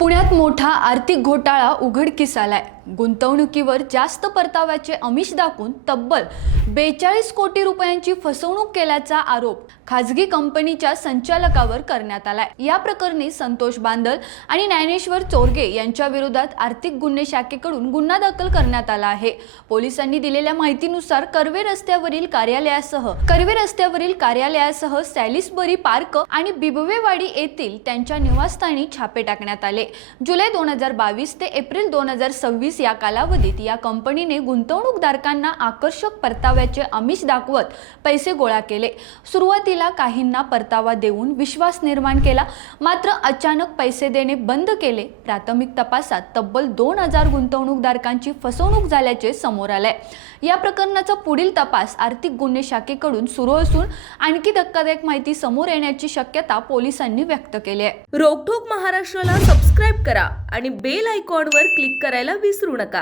पुण्यात मोठा आर्थिक घोटाळा उघडकीस आलाय। गुंतवणुकीवर जास्त परताव्याचे आमिष दाखवून तब्बल 42 कोटी रुपयांची फसवणूक केल्याचा आरोप खाजगी कंपनीच्या संचालकावर करण्यात आलाय। या प्रकरणी संतोष बांदल आणि ज्ञानेश्वर चोरगे यांच्या विरोधात आर्थिक गुन्हे शाखेकडून गुन्हा दाखल करण्यात आला आहे। पोलिसांनी दिलेल्या माहितीनुसार कर्वे रस्त्यावरील कार्यालयासह सॅलिसबरी पार्क आणि बिबवेवाडी येथील त्यांच्या निवासस्थानी छापे टाकण्यात आले। जुलै 2022 ते एप्रिल 2026 या कालावधीत या कंपनीने गुंतवणूकदारांना आकर्षक परताव्याचे आमिष दाखवत पैसे गोळा केले। सुरुवातीला काहींना परतावा देऊन विश्वास निर्माण केला, मात्र अचानक पैसे देणे बंद केले। प्राथमिक तपासात तब्बल 2000 गुंतवणूकदारांची फसवणूक झाल्याचे समोर आले। या प्रकरणाचा पुढील तपास आर्थिक गुन्हे शाखेकडून सुरू असून आणखी धक्कादायक माहिती समोर येण्याची शक्यता पोलिसांनी व्यक्त केली आहे। रोकठोक महाराष्ट्राला सबस्क्राइब करा आणि बेल आयकॉनवर क्लिक करायला विसरू नका।